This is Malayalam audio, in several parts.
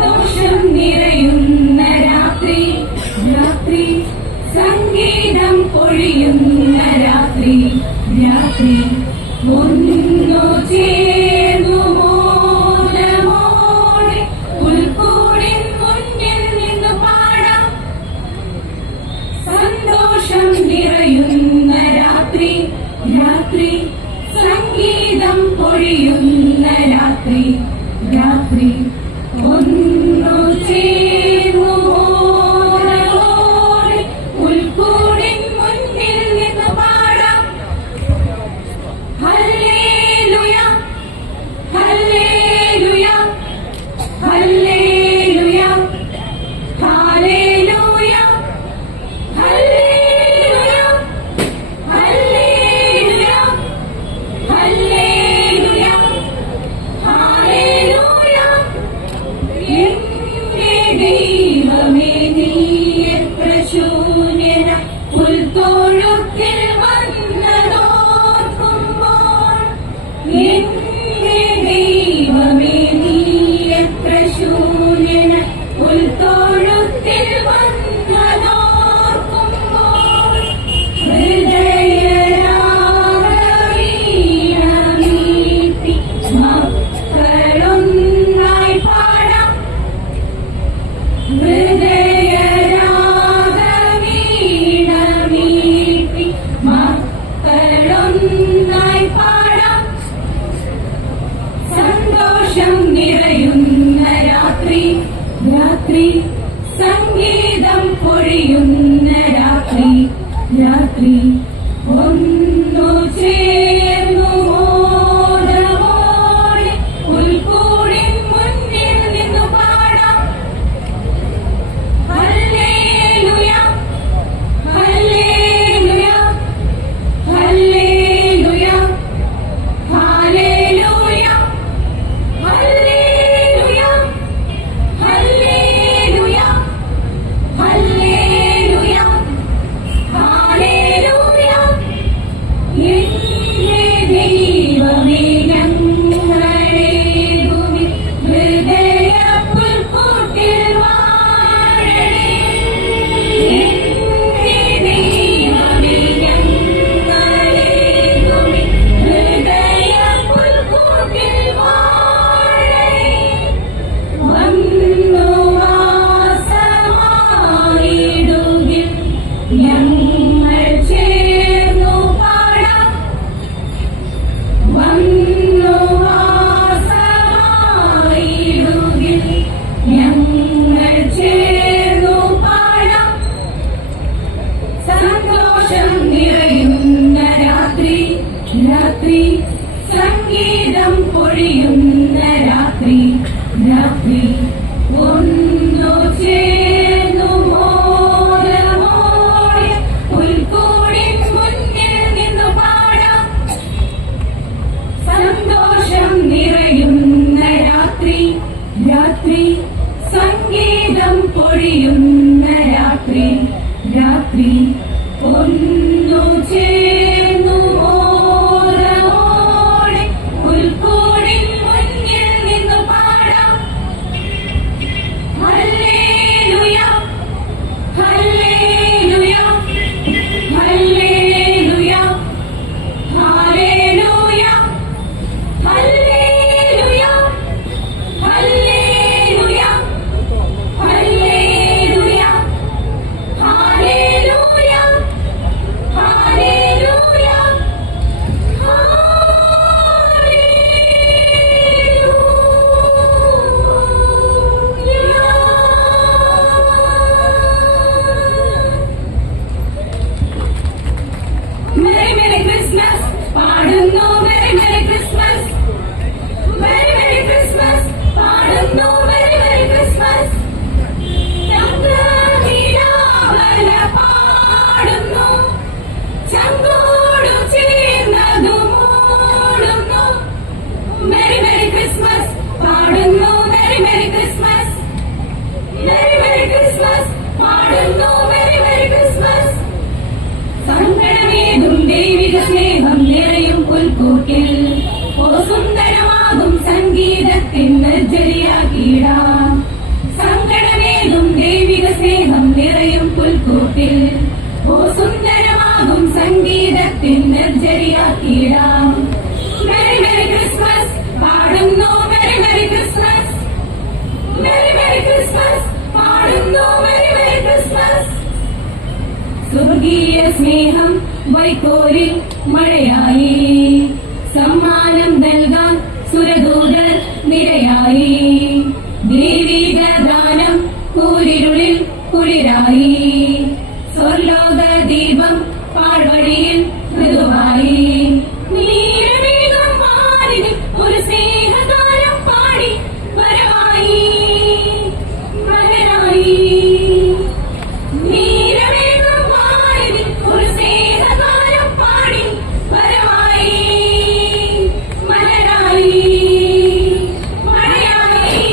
സന്തോഷം നിറയുന്ന രാത്രി, രാത്രി സംഗീതം പൊഴിയുന്ന രാത്രി, രാത്രി ഒന്നു ചേർന്നു മോദമോടെ പുൽക്കൂടിൻ മുന്നിൽ നിന്ന് പാടാം. സന്തോഷം നിറയുന്ന രാത്രി, രാത്രി സംഗീതം പൊഴിയുന്ന രാത്രി, രാത്രി ഒന്നു ചേർന്നു മോദമോടെ പുൽക്കൂടിൻ മുന്നിൽ നിന്ന് പാടാം. Hallelujah, hallelujah, hallelujah, hallelujah, hallelujah, hallelujah, hallelujah, hallelujah. എന്റെ ദൈവമേ, നീ എത്ര ശൂന്യന പുൽത്തൊഴുത്തിൽ വന്നതോർക്കുമ്പോൾ, എന്റെ ദൈവമേ, നീ എത്ര ശൂന്യന പുൽത്തൊഴുത്തിൽ വന്നതോർക്കുമ്പോൾ, ഹൃദയരാഗവീണമീട്ടി മക്കളൊന്നായി പാടാം. ഹൃദയരാഗവീണമീട്ടി മക്കളൊന്നായി പാടാം. സന്തോഷം നിറയുന്ന രാത്രി, രാത്രി സംഗീതം പൊഴിയുന്ന രാത്രി, രാത്രി ഒന്നു ചേർന്നു മോദമോടെ പുൽക്കൂടിൻ മുന്നിൽ നിന്നു പാടാം. Hallelujah, hallelujah, hallelujah, hallelujah, hallelujah, hallelujah, hallelujah, hallelujah. എന്റെ ദൈവമേ, ഞങ്ങളേകുമി ഹൃദയപ്പുൽക്കൂട്ടിൽ വാഴണേ. എന്റെ ദൈവമേ, ഞങ്ങളേകുമി ഹൃദയപ്പുൽക്കൂട്ടിൽ വാഴണേ. വന്നു വാസമായിടുകിൽ ഞങ്ങൾ ചേർന്നു പാടാം. വന്നു വാസമായിടുകിൽ ഞങ്ങൾ ചേർന്നു പാടാം. സന്തോഷം നിറയുന്ന രാത്രി, രാത്രി സംഗീതം പൊഴിയുന്ന രാത്രി, രാത്രി ഒന്നു ചേർന്നു മോദമോടെ പുൽക്കൂടിൻ മുന്നിൽ നിന്നു പാടാം. സന്തോഷം നിറയുന്ന രാത്രി, രാത്രി സംഗീതം പൊഴിയുന്ന രാത്രി, രാത്രി ഒന്നു ചേർന്നു മോദമോടെ പുൽക്കൂടിൻ മുന്നിൽ നിന്നു പാടാം. Hallelujah, hallelujah, hallelujah, hallelujah, hallelujah, hallelujah, hallelujah, hallelujah, hallelujah, Merry Merry Christmas പാടുന്നു. Merry Merry Christmas, Merry Merry Christmas പാടുന്നു. Merry Merry Christmas. ചന്ദ്രനിലാവല പാടുന്നു, ചങ്കോടു ചേർന്നതു മൂടുന്നു. Merry Merry Christmas പാടുന്നു. Merry Merry Christmas, Merry Merry Christmas പാടുന്നു. Merry Merry Christmas. സങ്കടമേതും ദൈവിക സ്നേഹം നിറയും പുൽക്കൂട്ടിൽ, ഓ സുന്ദരമാകും സംഗീതത്തിൻ നിർജ്ജരിയാക്കിയിടാം. മഞ്ചരിയാക്കിയിടാം. മെറി മെറി ക്രിസ്മസ് പാടുന്നു Maria merry Christmas. Maria merry Christmas പാടുന്നു മെറി മെറി ക്രിസ്മസ്. സ്വർഗീയ സ്നേഹം വൈക്കോലിൽ മഴയായി, സമ്മാനം നൽകാൻ സുരദൂതർ നിരയായി. ദൈവിക ദാനം കൂരിരുളിൽ കുളിരായി, സ്വർലോക ദീപം പാഴ്വഴിയിൽ മൃദുവായി. നീലമേഘം മാറിനിൽ ഒരു സ്നേഹഗാനം പാടി വരവായി മകനായി. നീലമേഘം മാറിനിൽ ഒരു സ്നേഹഗാനം പാടി വരവായി മകനായി മഴയായി.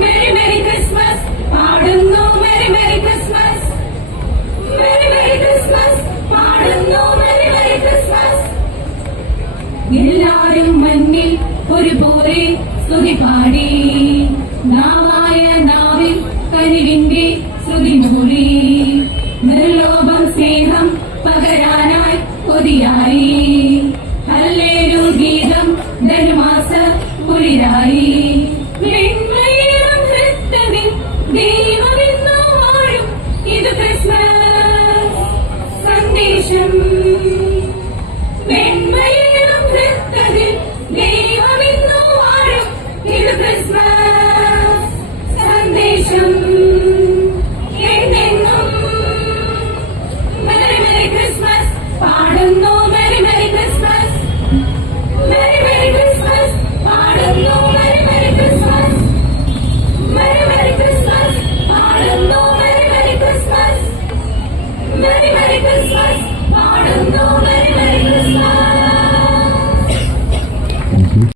മെറി മെറി ക്രിസ്മസ് പാടുന്നു Maria merry Christmas. Maria merry Christmas പാടുന്നു മെറി മെറി ക്രിസ്മസ്. എല്ലാരും മണ്ണിൽ ഒരുപോലെ സ്തുതി പാടി, നാവായ നാവിൽ കനിവിന്റെ ശ്രുതി മൂളി. നിർലോഭം സ്നേഹം പകരാനായി കൊതിയായി, ഹല്ലേലൂയ ഗീതം ധനുമാസ കുളിരായി.